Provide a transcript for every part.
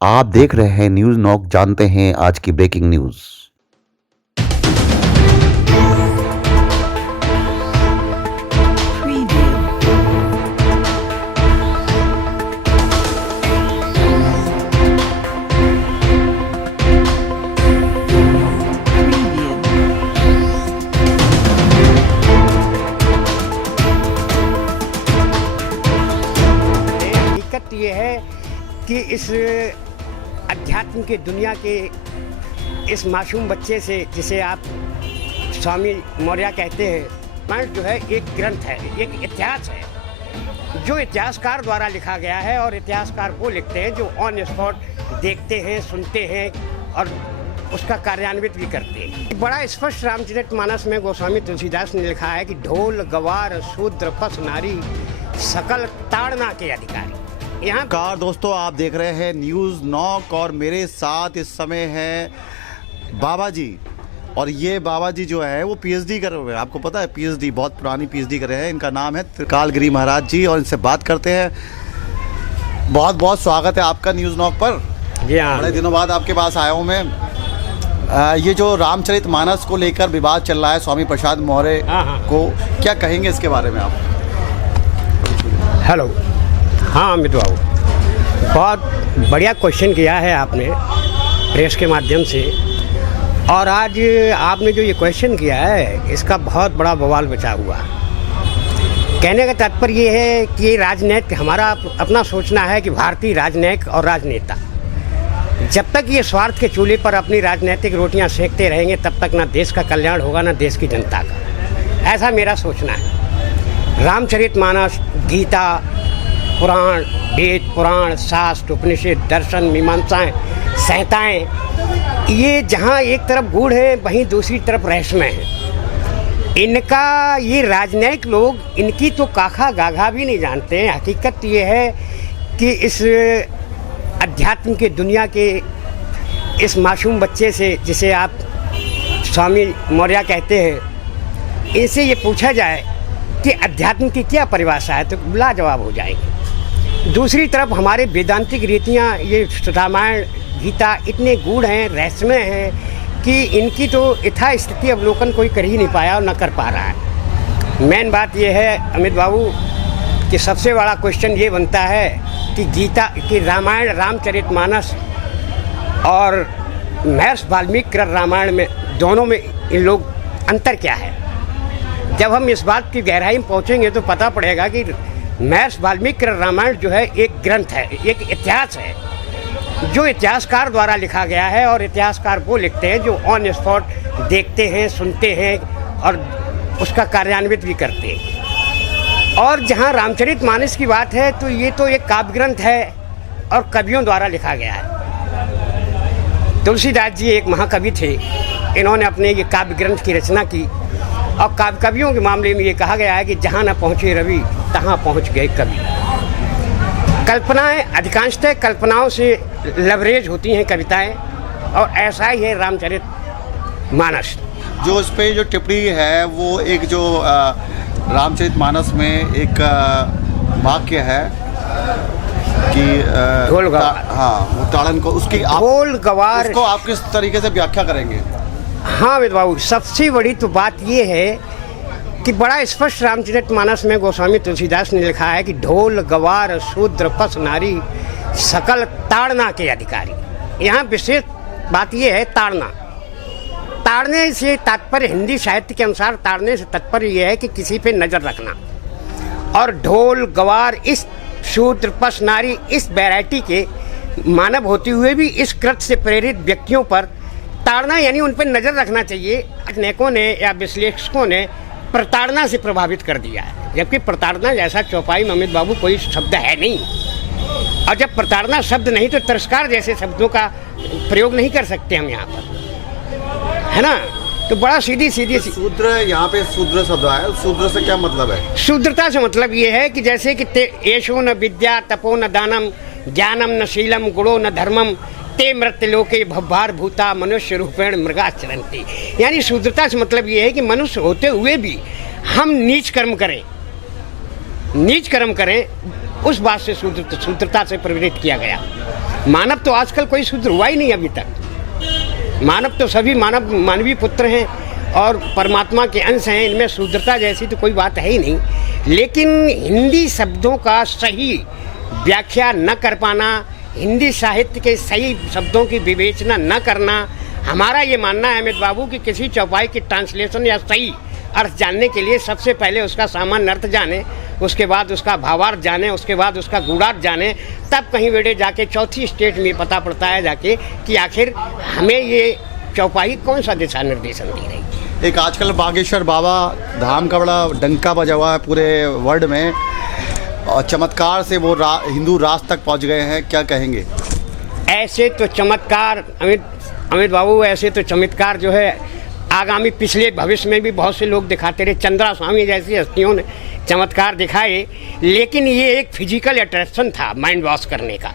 आप देख रहे हैं न्यूज़ नॉक। जानते हैं आज की ब्रेकिंग न्यूज़। दिक्कत ये है कि इस अध्यात्म की दुनिया के इस मासूम बच्चे से, जिसे आप स्वामी मौर्य कहते हैं, रामायण जो है एक ग्रंथ है, एक इतिहास है जो इतिहासकार द्वारा लिखा गया है। और इतिहासकार वो लिखते हैं जो ऑन स्पॉट देखते हैं, सुनते हैं और उसका कार्यान्वित भी करते हैं। बड़ा स्पष्ट रामचरितमानस में गोस्वामी तुलसीदास ने लिखा है कि ढोल गवार शूद्र पस नारी सकल ताड़ना के अधिकारी। यहाँ नमस्कार दोस्तों, आप देख रहे हैं न्यूज़ नॉक और मेरे साथ इस समय है बाबा जी। और ये बाबा जी जो है वो पीएचडी कर रहे हैं। आपको पता है, पीएचडी, बहुत पुरानी पीएचडी कर रहे हैं। इनका नाम है त्रिकालगिरी महाराज जी और इनसे बात करते हैं। बहुत बहुत स्वागत है आपका न्यूज़ नॉक पर। जी हाँ, बड़े दिनों बाद आपके पास आया हूँ मैं। ये जो रामचरितमानस को लेकर विवाद चल रहा है स्वामी प्रसाद मौर्य को, क्या कहेंगे इसके बारे में आप? हेलो। हाँ अमित बाबू, बहुत बढ़िया क्वेश्चन किया है आपने प्रेस के माध्यम से। और आज आपने जो ये क्वेश्चन किया है, इसका बहुत बड़ा बवाल बचा हुआ। कहने का तात्पर्य ये है कि ये राजनीति, हमारा अपना सोचना है कि भारतीय राजनयिक और राजनेता जब तक ये स्वार्थ के चूल्हे पर अपनी राजनीतिक रोटियां सेकते रहेंगे, तब तक ना देश का कल्याण होगा ना देश की जनता का। ऐसा मेरा सोचना है। रामचरितमानस, गीता, पुराण, वेद, पुराण, शास्त्र, उपनिषद, दर्शन, मीमांसाएं, संहिताएं, ये जहाँ एक तरफ गूढ़ है वहीं दूसरी तरफ रहस्यमय है। इनका, ये राजनयिक लोग इनकी तो काखा गाघा भी नहीं जानते हैं। हकीकत ये है कि इस अध्यात्म की दुनिया के इस मासूम बच्चे से, जिसे आप स्वामी मौर्य कहते हैं, इनसे ये पूछा जाए कि अध्यात्म की क्या परिभाषा है तो लाजवाब हो जाएगी। दूसरी तरफ हमारे वेदांतिक रीतियाँ, ये रामायण, गीता इतने गूढ़ हैं, रहस्यमय हैं कि इनकी तो यथास्थिति अवलोकन कोई कर ही नहीं पाया और न कर पा रहा है। मेन बात ये है अमित बाबू कि सबसे बड़ा क्वेश्चन ये बनता है कि गीता कि रामायण, रामचरितमानस और महर्षि वाल्मीकि रामायण में, दोनों में इन लोग अंतर क्या है। जब हम इस बात की गहराई में पहुँचेंगे तो पता पड़ेगा कि महर्षि वाल्मीकि रामायण जो है एक ग्रंथ है, एक इतिहास है जो इतिहासकार द्वारा लिखा गया है। और इतिहासकार वो लिखते हैं जो ऑन स्पॉट देखते हैं, सुनते हैं और उसका कार्यान्वित भी करते हैं। और जहाँ रामचरितमानस की बात है तो ये तो एक काव्य ग्रंथ है और कवियों द्वारा लिखा गया है। तुलसीदास जी एक महाकवि थे, इन्होंने अपने ये काव्य ग्रंथ की रचना की। और काव्य कवियों के मामले में ये कहा गया है कि जहाँ न पहुँचे रवि तहाँ पहुँच गए कवि। कल्पनाएं, अधिकांशतः कल्पनाओं से लवरेज होती हैं कविताएं, और ऐसा ही है रामचरितमानस। जो इस पे जो टिप्पणी है वो एक जो रामचरितमानस में एक वाक्य है कि ढोल गवार, हाँ, वो ताड़न को, उसकी ढोल गवार, उसको आप किस तरीके से व्याख्या करेंगे? हाँ विद बाबू, सबसे बड़ी तो बात ये है कि बड़ा स्पष्ट रामचरितमानस में गोस्वामी तुलसीदास ने लिखा है कि ढोल गवार शूद्र पस नारी सकल ताड़ना के अधिकारी। यहाँ विशेष बात ये है ताड़ना। ताड़ने से तात्पर्य, हिंदी साहित्य के अनुसार ताड़ने से तात्पर्य ये है कि किसी पे नज़र रखना। और ढोल गवार, इस शूद्र पस नारी, इस वैरायटी के मानव होते हुए भी इस कृत्य से प्रेरित व्यक्तियों पर ताड़ना, यानी उन पर नज़र रखना चाहिए। अनेकों ने या विश्लेषकों ने प्रताड़ना से प्रभावित कर दिया है, जबकि प्रताड़ना जैसा चौपाई में अमित बाबू कोई शब्द है नहीं। और जब प्रताड़ना शब्द नहीं तो तिरस्कार जैसे शब्दों का प्रयोग नहीं कर सकते हम यहाँ पर, है ना। तो बड़ा सीधी शूद्र, यहाँ पे शूद्र शब्द है, शूद्र से क्या मतलब है? शूद्रता से मतलब ये है कि जैसे कि येषु न विद्या तपो न दानम ज्ञानम न शीलम गुणो न धर्मम ते मृत्युलोके भव्भार भूता मनुष्य रूपेण मृगाचरन्ति। यानी शूद्रता से मतलब ये है कि मनुष्य होते हुए भी हम नीच कर्म करें, उस बात से शूद्रता से प्रेरित किया गया। मानव तो आजकल कोई शुद्ध हुआ ही नहीं अभी तक। मानव तो सभी मानवीय पुत्र हैं और परमात्मा के अंश हैं, इनमें शुद्धता जैसी तो कोई बात है ही नहीं। लेकिन हिंदी शब्दों का सही व्याख्या न कर पाना, हिंदी साहित्य के सही शब्दों की विवेचना न करना, हमारा ये मानना है अमित बाबू कि किसी चौपाई की ट्रांसलेशन या सही अर्थ जानने के लिए सबसे पहले उसका सामान्य अर्थ जाने, उसके बाद उसका भावार्थ जाने, उसके बाद उसका गूढ़ार्थ जाने, तब कहीं बेटे जाके चौथी स्टेट में पता पड़ता है जाके कि आखिर हमें ये चौपाई कौन सा दिशा निर्देशन दी रही। एक आजकल बागेश्वर बाबा धाम का बड़ा डंका बजा हुआ है पूरे वर्ल्ड में, और चमत्कार से वो हिंदू राष्ट्र तक पहुंच गए हैं, क्या कहेंगे? ऐसे तो चमत्कार अमित बाबू, ऐसे तो चमत्कार जो है आगामी पिछले भविष्य में भी बहुत से लोग दिखाते रहे। चंद्रा स्वामी जैसी हस्तियों ने चमत्कार दिखाए, लेकिन ये एक फिजिकल अट्रैक्शन था माइंड वॉश करने का।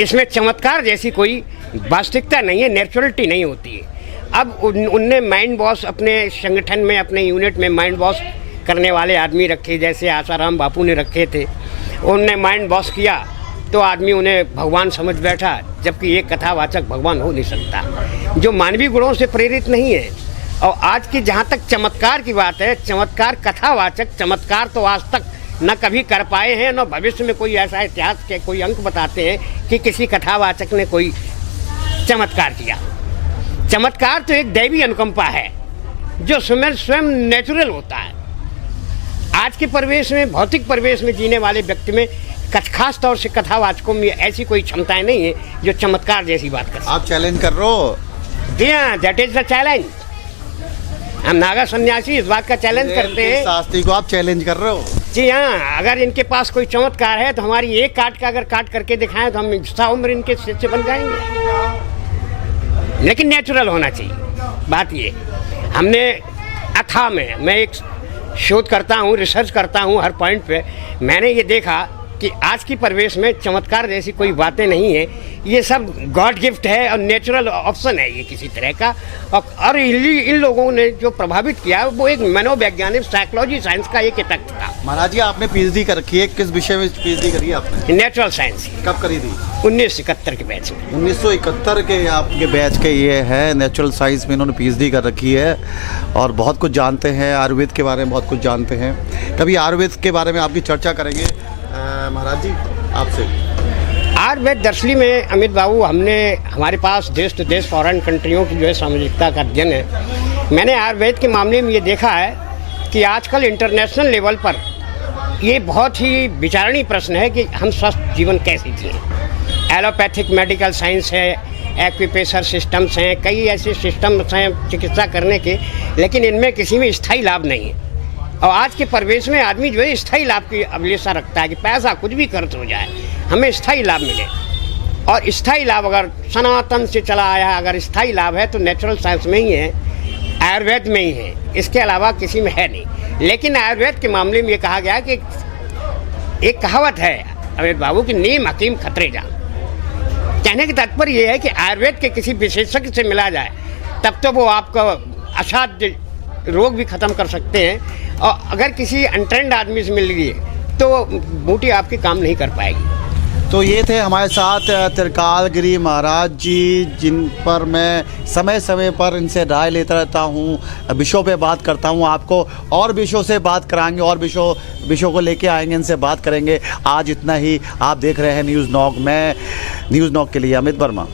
इसमें चमत्कार जैसी कोई वास्तविकता नहीं है, नेचुरलिटी नहीं होती है। अब उनने माइंड वॉश अपने संगठन में, अपने यूनिट में माइंड वॉश करने वाले आदमी रखे, जैसे आसाराम बापू ने रखे थे। उनने माइंड वॉश किया तो आदमी उन्हें भगवान समझ बैठा, जबकि एक कथावाचक भगवान हो नहीं सकता जो मानवीय गुणों से प्रेरित नहीं है। और आज की जहाँ तक चमत्कार की बात है, चमत्कार कथावाचक चमत्कार तो आज तक न कभी कर पाए हैं, न भविष्य में कोई ऐसा इतिहास के कोई अंक बताते हैं कि किसी कथावाचक ने कोई चमत्कार किया। चमत्कार तो एक दैवी अनुकंपा है जो स्वयं नेचुरल होता है। आज के परिवेश में, भौतिक परिवेश में जीने वाले व्यक्ति में खास तौर से कथावाचकों में ऐसी कोई क्षमताएं नहीं है जो चमत्कार जैसी बात कर। आप चैलेंज कर रहे हो? जी हाँ, दैट इज द चैलेंज। हम नागा सन्यासी इस बात का चैलेंज करते हैं। शास्त्री को आप चैलेंज कर रहे हो? जी हाँ, अगर इनके पास कोई चमत्कार है तो हमारी एक काट का अगर काट करके दिखाएं तो हम सा उम्र इनके शिष्य बन जाएंगे। लेकिन नेचुरल होना चाहिए। बात ये, हमने अथाह में, मैं एक शोध करता हूँ, रिसर्च करता हूँ हर पॉइंट पे, मैंने ये देखा कि आज की परिवेश में चमत्कार जैसी कोई बातें नहीं है। ये सब गॉड गिफ्ट है और नेचुरल ऑप्शन है ये किसी तरह का। और इन लोगों ने जो प्रभावित किया वो एक मनोवैज्ञानिक साइकोलॉजी साइंस का एक इफेक्ट था। महाराज जी, आपने पीएचडी कर रखी है, किस विषय में पीएचडी करी है आपने? Natural science. कब करी थी? 1971 के बैच में। 1971 के आपके बैच के ये है, नेचुरल साइंस में इन्होंने पीएचडी कर रखी है और बहुत कुछ जानते हैं, आयुर्वेद के बारे में बहुत कुछ जानते हैं। कभी आयुर्वेद के बारे में आपकी चर्चा करेंगे महाराज जी आपसे। आयुर्वेद दर्शनी में अमित बाबू, हमारे पास देश टू देश फॉरेन कंट्रियों की जो है सामाजिकता का अध्ययन है। मैंने आयुर्वेद के मामले में ये देखा है कि आजकल इंटरनेशनल लेवल पर ये बहुत ही विचारणीय प्रश्न है कि हम स्वस्थ जीवन कैसे जिएं। एलोपैथिक मेडिकल साइंस है, एक्यूप्रेशर सिस्टम्स हैं, कई ऐसे सिस्टम्स हैं चिकित्सा करने के, लेकिन इनमें किसी में स्थायी लाभ नहीं है। और आज के परिवेश में आदमी जो है स्थायी लाभ की अभिलाषा रखता है कि पैसा कुछ भी खर्च हो जाए, हमें स्थायी लाभ मिले। और स्थायी लाभ अगर सनातन से चला आया, अगर स्थायी लाभ है तो नेचुरल साइंस में ही है, आयुर्वेद में ही है, इसके अलावा किसी में है नहीं। लेकिन आयुर्वेद के मामले में ये कहा गया कि एक कहावत है अमित बाबू की, नीम हकीम खतरे जान। कहने का तात्पर्य ये है कि आयुर्वेद के किसी विशेषज्ञ से मिला जाए तब तो वो आपको असाध्य रोग भी ख़त्म कर सकते हैं, और अगर किसी अनट्रेंड आदमी से मिल रही है तो बूटी आपकी काम नहीं कर पाएगी। तो ये थे हमारे साथ त्रिकालगिरी महाराज जी, जिन पर मैं समय समय पर इनसे राय लेता रहता हूँ, विषयों पे बात करता हूँ। आपको और विषयों से बात कराएंगे और विषयों को लेके आएंगे, इनसे बात करेंगे। आज इतना ही। आप देख रहे हैं न्यूज़ नॉक। मैं न्यूज़ नॉक के लिए अमित वर्मा।